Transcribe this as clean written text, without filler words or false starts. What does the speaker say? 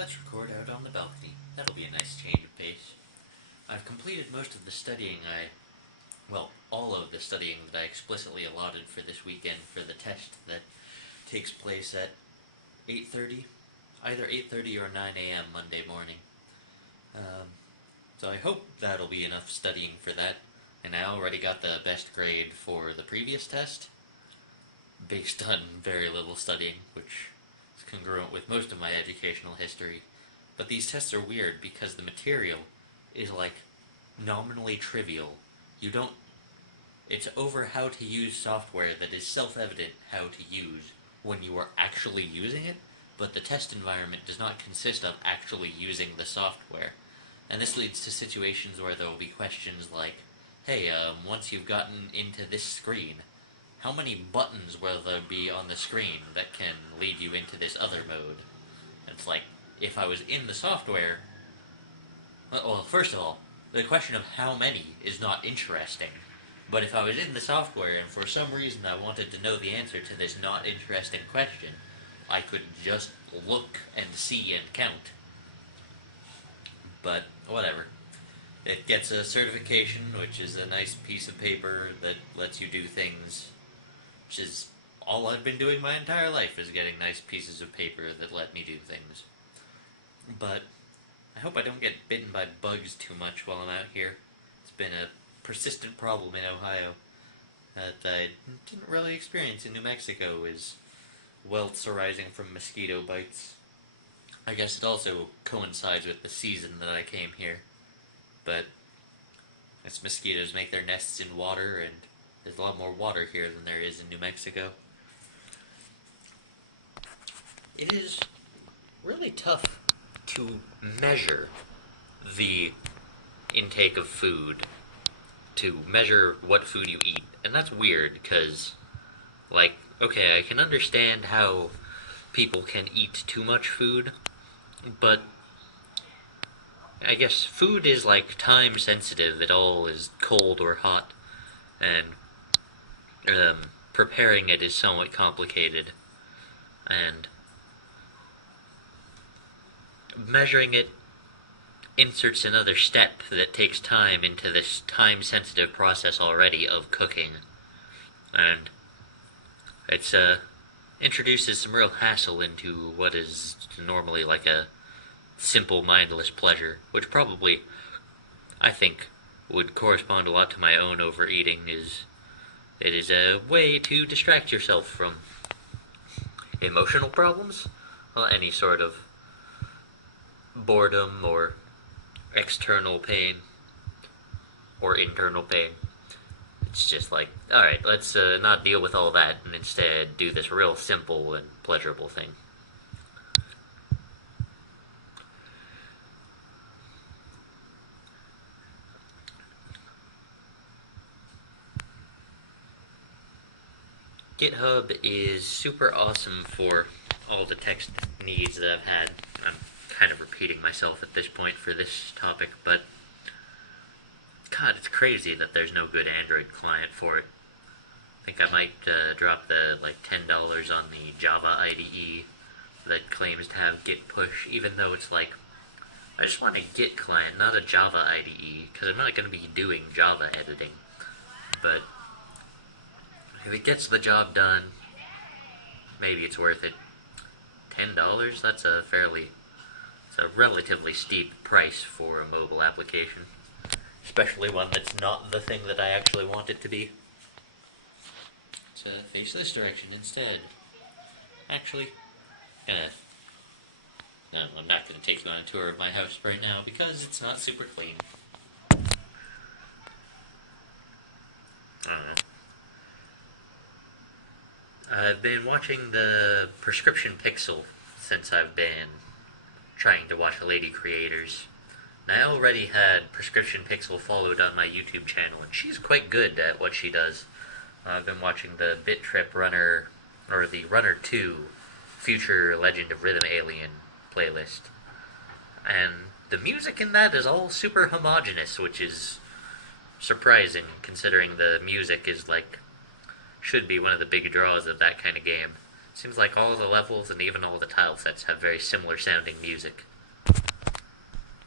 Let's record out on the balcony. That'll be a nice change of pace. I've completed most of the studying all of the studying that I explicitly allotted for this weekend for the test that takes place at 8:30, either 8:30 or 9 a.m. Monday morning. So I hope that'll be enough studying for that, and I already got the best grade for the previous test, based on very little studying, which is congruent with most of my educational history. But these tests are weird because the material is nominally trivial. It's over how to use software that is self-evident how to use when you are actually using it, but the test environment does not consist of actually using the software. And this leads to situations where there will be questions like, hey, once you've gotten into this screen, how many buttons will there be on the screen that can lead you into this other mode? And it's like, if I was in the software... Well, first of all, the question of how many is not interesting. But if I was in the software and for some reason I wanted to know the answer to this not interesting question, I could just look and see and count. But whatever. It gets a certification, which is a nice piece of paper that lets you do things, which is all I've been doing my entire life, is getting nice pieces of paper that let me do things. But I hope I don't get bitten by bugs too much while I'm out here. It's been a persistent problem in Ohio that I didn't really experience in New Mexico, is welts arising from mosquito bites. I guess it also coincides with the season that I came here, but as mosquitoes make their nests in water, and there's a lot more water here than there is in New Mexico. It is really tough to measure the intake of food, to measure what food you eat. And that's weird, because, okay, I can understand how people can eat too much food, but I guess food is, time sensitive. It all is cold or hot, and preparing it is somewhat complicated, and measuring it inserts another step that takes time into this time-sensitive process already of cooking, and it's introduces some real hassle into what is normally a simple, mindless pleasure, which probably, I think, would correspond a lot to my own overeating. It is a way to distract yourself from emotional problems, any sort of boredom or external pain or internal pain. It's just alright, let's not deal with all that and instead do this real simple and pleasurable thing. GitHub is super awesome for all the text needs that I've had. I'm kind of repeating myself at this point for this topic, but God, it's crazy that there's no good Android client for it. I think I might drop the $10 on the Java IDE that claims to have Git push, even though it's I just want a Git client, not a Java IDE, because I'm not going to be doing Java editing. But if it gets the job done, maybe it's worth it. $10? That's a relatively steep price for a mobile application, especially one that's not the thing that I actually want it to be. Let's face this direction instead. Actually, I'm not going to take you on a tour of my house right now because it's not super clean. I've been watching the Prescription Pixel since I've been trying to watch Lady Creators. And I already had Prescription Pixel followed on my YouTube channel, and she's quite good at what she does. I've been watching the Bit Trip Runner, or the Runner 2 Future Legend of Rhythm Alien playlist. And the music in that is all super homogeneous, which is surprising, considering the music is should be one of the big draws of that kind of game. Seems like all the levels and even all the tile sets have very similar sounding music.